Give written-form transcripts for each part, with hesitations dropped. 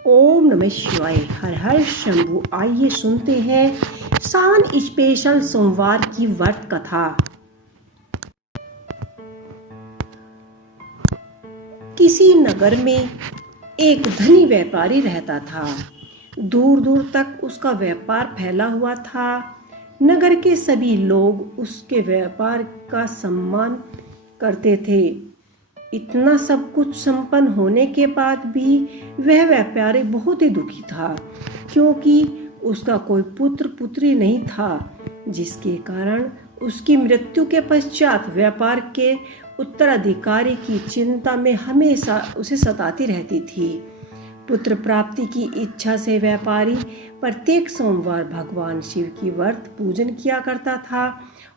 ओम नमः शिवाय। हर हर शंभु। आइए सुनते हैं सावन स्पेशल सोमवार की व्रत कथा। किसी नगर में एक धनी व्यापारी रहता था। दूर दूर तक उसका व्यापार फैला हुआ था। नगर के सभी लोग उसके व्यापार का सम्मान करते थे। इतना सब कुछ संपन्न होने के बाद भी वह व्यापारी बहुत ही दुखी था, क्योंकि उसका कोई पुत्र पुत्री नहीं था, जिसके कारण उसकी मृत्यु के पश्चात व्यापार के उत्तराधिकारी की चिंता में हमेशा उसे सताती रहती थी। पुत्र प्राप्ति की इच्छा से व्यापारी प्रत्येक सोमवार भगवान शिव की व्रत पूजन किया करता था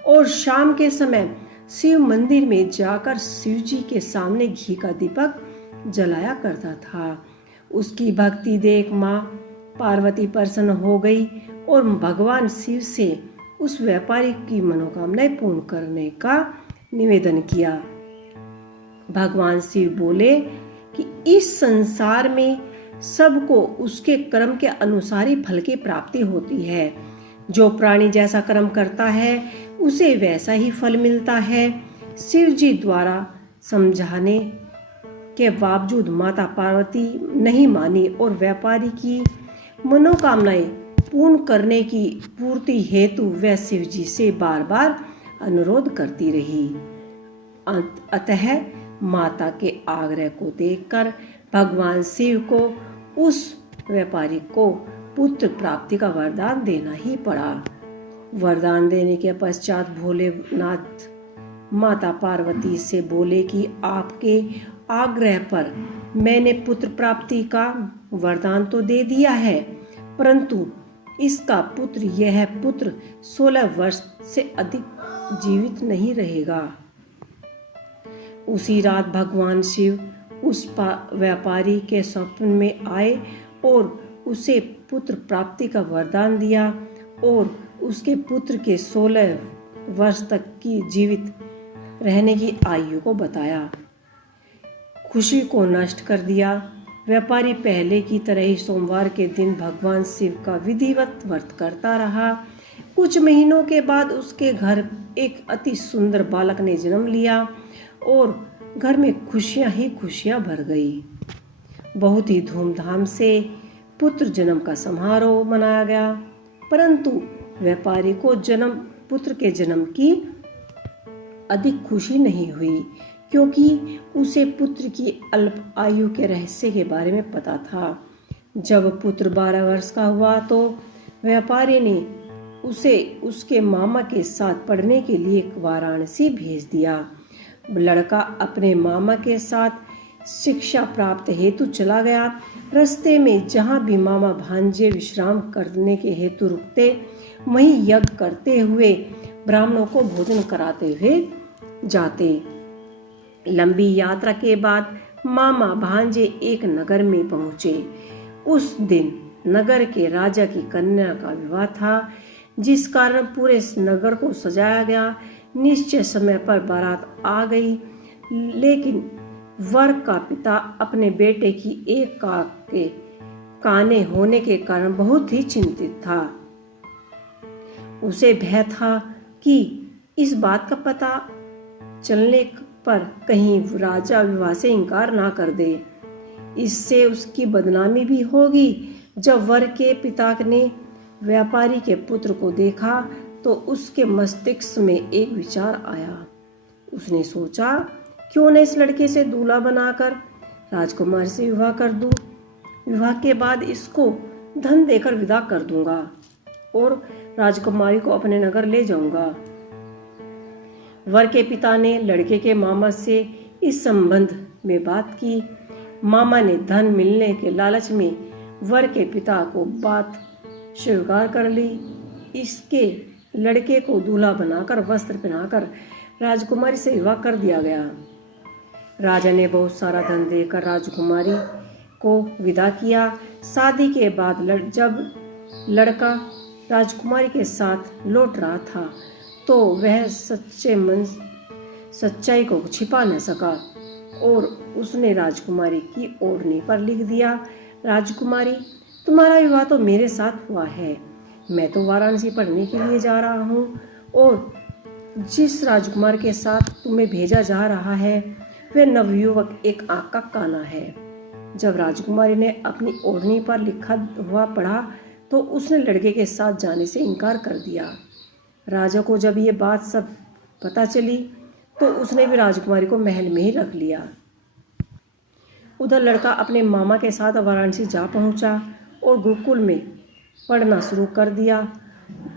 और शाम के समय शिव मंदिर में जाकर शिव जी के सामने घी का दीपक जलाया करता था। उसकी भक्ति देख माँ पार्वती प्रसन्न हो गई और भगवान शिव से उस व्यापारी की मनोकामनाएं पूर्ण करने का निवेदन किया। भगवान शिव बोले कि इस संसार में सबको उसके कर्म के अनुसार ही फल की प्राप्ति होती है। जो प्राणी जैसा कर्म करता है उसे वैसा ही फल मिलता है। शिव जी द्वारा समझाने के बावजूद माता पार्वती नहीं मानी और व्यापारी की मनोकामनाएं पूर्ण करने की पूर्ति हेतु वह शिव जी से बार बार अनुरोध करती रही। अतः माता के आग्रह को देखकर भगवान शिव को उस व्यापारी को पुत्र प्राप्ति का वरदान देना ही पड़ा। वरदान देने के पश्चात भोलेनाथ माता पार्वती से बोले कि आपके आग्रह पर मैंने पुत्र प्राप्ति का वरदान तो दे दिया है, परंतु यह पुत्र 16 वर्ष से अधिक जीवित नहीं रहेगा। उसी रात भगवान शिव उस व्यापारी के स्वप्न में आए और उसे पुत्र प्राप्ति का वरदान दिया और उसके पुत्र के 16 वर्ष तक की जीवित रहने की आयु को बताया। खुशी को नष्ट कर दिया। व्यापारी पहले की तरह ही सोमवार के दिन भगवान शिव का विधिवत व्रत करता रहा। कुछ महीनों के बाद उसके घर एक अति सुंदर बालक ने जन्म लिया और घर में खुशियां ही खुशियां भर गई। बहुत ही धूमधाम से पुत्र जन्म का समारोह मनाया गया, परंतु व्यापारी को पुत्र के जन्म की अधिक खुशी नहीं हुई, क्योंकि उसे पुत्र की अल्प आयु के रहस्य के बारे में पता था। जब पुत्र 12 वर्ष का हुआ तो व्यापारी ने उसे उसके मामा के साथ पढ़ने के लिए वाराणसी भेज दिया। लड़का अपने मामा के साथ शिक्षा प्राप्त हेतु चला गया। रास्ते में जहाँ भी मामा भांजे विश्राम करने के हेतु रुकते, वहीं यज्ञ करते हुए ब्राह्मणों को भोजन कराते हुए जाते। लंबी यात्रा के बाद मामा भांजे एक नगर में पहुंचे। उस दिन नगर के राजा की कन्या का विवाह था, जिस कारण पूरे नगर को सजाया गया। निश्चित समय पर बारात आ गई, लेकिन वर का पिता अपने बेटे की एक के काने होने के कारण बहुत ही चिंतित था। उसे भय था कि इस बात का पता चलने पर कहीं राजा विवाह से इनकार ना कर दे। इससे उसकी बदनामी भी होगी। जब वर के पिता ने व्यापारी के पुत्र को देखा तो उसके मस्तिष्क में एक विचार आया। उसने सोचा, क्यों न इस लड़के से दूल्हा बनाकर राजकुमार से विवाह कर दूं। विवाह के बाद इसको धन देकर विदा कर दूंगा और राजकुमारी को अपने नगर ले जाऊंगा। वर के पिता ने लड़के के मामा से इस संबंध में बात की। मामा ने धन मिलने के लालच में वर के पिता को बात स्वीकार कर ली। इसके लड़के को दूल्हा बनाकर वस्त्र पहनाकर राजकुमारी से विवाह कर दिया गया। राजा ने बहुत सारा धन देकर राजकुमारी को विदा किया। शादी के बाद जब लड़का राजकुमारी के साथ लौट रहा था तो वह सच्चाई को छिपा न सका और उसने राजकुमारी की ओढ़नी पर लिख दिया, राजकुमारी, तुम्हारा विवाह तो मेरे साथ हुआ है। मैं तो वाराणसी पढ़ने के लिए जा रहा हूँ और जिस राजकुमार के साथ तुम्हें भेजा जा रहा है वह नवयुवक एक आँख का काना है। जब राजकुमारी ने अपनी ओढ़नी पर लिखा हुआ पढ़ा तो उसने लड़के के साथ जाने से इनकार कर दिया। राजा को जब ये बात सब पता चली तो उसने भी राजकुमारी को महल में ही रख लिया। उधर लड़का अपने मामा के साथ वाराणसी जा पहुंचा और गुरुकुल में पढ़ना शुरू कर दिया।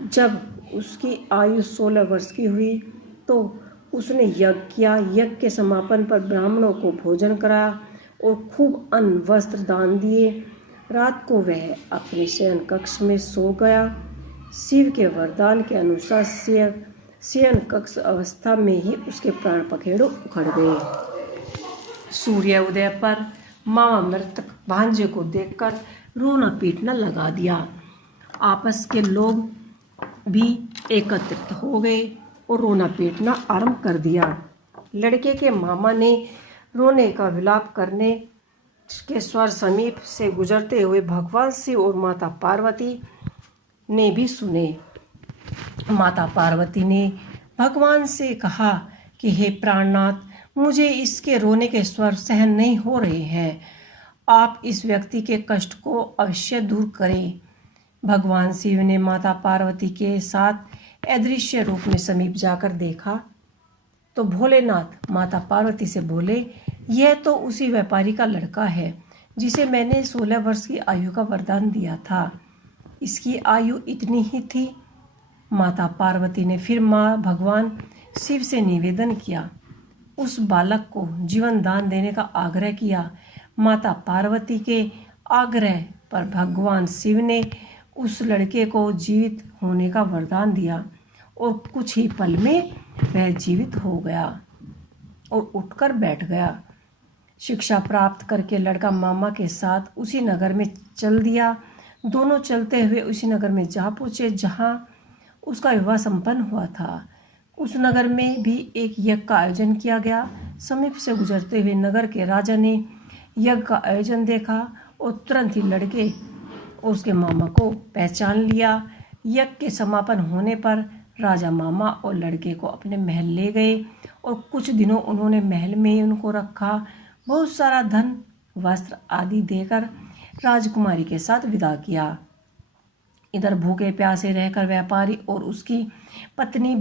जब उसकी आयु 16 वर्ष की हुई तो उसने यज्ञ किया। यज्ञ के समापन पर ब्राह्मणों को भोजन कराया और खूब अन्न वस्त्र दान दिए। रात को वह अपने शयन कक्ष में सो गया। शिव के वरदान के अनुसार शयन कक्ष अवस्था में ही उसके प्राण पखेरु उखड़ गए। सूर्य उदय पर मामा मृतक भांजे को देखकर रोना पीटना लगा दिया। आपस के लोग भी एकत्रित हो गए और रोना पीटना आरंभ कर दिया। लड़के के मामा ने रोने का विलाप करने के स्वर समीप से गुजरते हुए भगवान शिव और माता पार्वती ने भी सुने। माता पार्वती ने भगवान से कहा कि हे प्राणनाथ, मुझे इसके रोने के स्वर सहन नहीं हो रहे हैं। आप इस व्यक्ति के कष्ट को अवश्य दूर करें। भगवान शिव ने माता पार्वती के साथ अदृश्य रूप में समीप जाकर देखा तो भोलेनाथ माता पार्वती से बोले, यह तो उसी व्यापारी का लड़का है जिसे मैंने 16 वर्ष की आयु का वरदान दिया था। इसकी आयु इतनी ही थी। माता पार्वती ने फिर भगवान शिव से निवेदन किया, उस बालक को जीवन दान देने का आग्रह किया। माता पार्वती के आग्रह पर भगवान शिव ने उस लड़के को जीवित होने का वरदान दिया और कुछ ही पल में वह जीवित हो गया और उठकर बैठ गया। शिक्षा प्राप्त करके लड़का मामा के साथ उसी नगर में चल दिया। दोनों चलते हुए उसी नगर में जा पहुँचे जहाँ उसका विवाह संपन्न हुआ था। उस नगर में भी एक यज्ञ का आयोजन किया गया। समीप से गुजरते हुए नगर के राजा ने यज्ञ का आयोजन देखा और तुरंत ही लड़के और उसके मामा को पहचान लिया। यज्ञ के समापन होने पर राजा मामा और लड़के को अपने महल ले गए और कुछ दिनों उन्होंने महल में ही उनको रखा। बहुत सारा धन वस्त्र आदि देकर राजकुमारी के साथ विदा किया। इधर भूखे प्यासे रहकर व्यापारी और उसकी पत्नी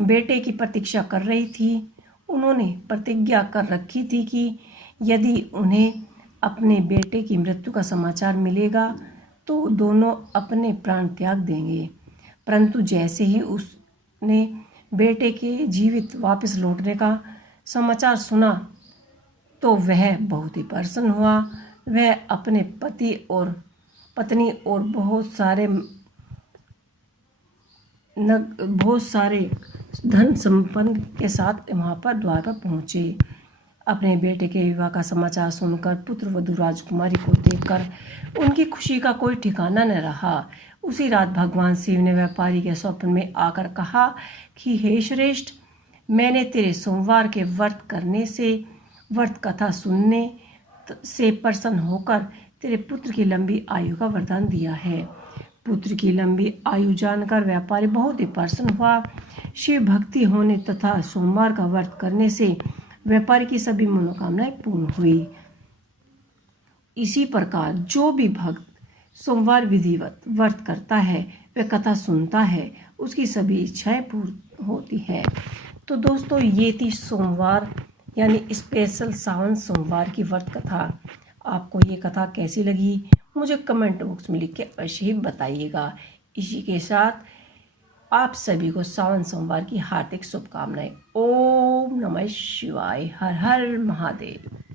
बेटे की प्रतीक्षा कर रही थी। उन्होंने प्रतिज्ञा कर रखी थी कि यदि उन्हें अपने बेटे की मृत्यु का समाचार मिलेगा तो दोनों अपने प्राण त्याग देंगे। परंतु जैसे ही उसने बेटे के जीवित वापस लौटने का समाचार सुना तो वह बहुत ही प्रसन्न हुआ। वह अपने पति और पत्नी और बहुत सारे धन संपन्न के साथ वहाँ पर द्वार पर पहुँचे। अपने बेटे के विवाह का समाचार सुनकर पुत्र वधू राजकुमारी को देखकर उनकी खुशी का कोई ठिकाना न रहा। उसी रात भगवान शिव ने व्यापारी के स्वप्न में आकर कहा कि हे श्रेष्ठ, मैंने तेरे सोमवार के व्रत कथा सुनने से प्रसन्न होकर तेरे पुत्र की लंबी आयु का वरदान दिया है। पुत्र की लंबी आयु जानकर व्यापारी बहुत ही प्रसन्न हुआ। शिव भक्ति होने तथा सोमवार का व्रत करने से व्यापारी की सभी मनोकामनाएं पूर्ण हुई। इसी प्रकार जो भी भक्त सोमवार विधिवत व्रत करता है, वह कथा सुनता है, उसकी सभी इच्छाएं पूर्ण होती है। तो दोस्तों, ये थी सोमवार यानी स्पेशल सावन सोमवार की व्रत कथा। आपको ये कथा कैसी लगी मुझे कमेंट बॉक्स में लिख के अवश्य ही बताइएगा। इसी के साथ आप सभी को सावन सोमवार की हार्दिक शुभकामनाएं। ओम नमः शिवाय। हर हर महादेव।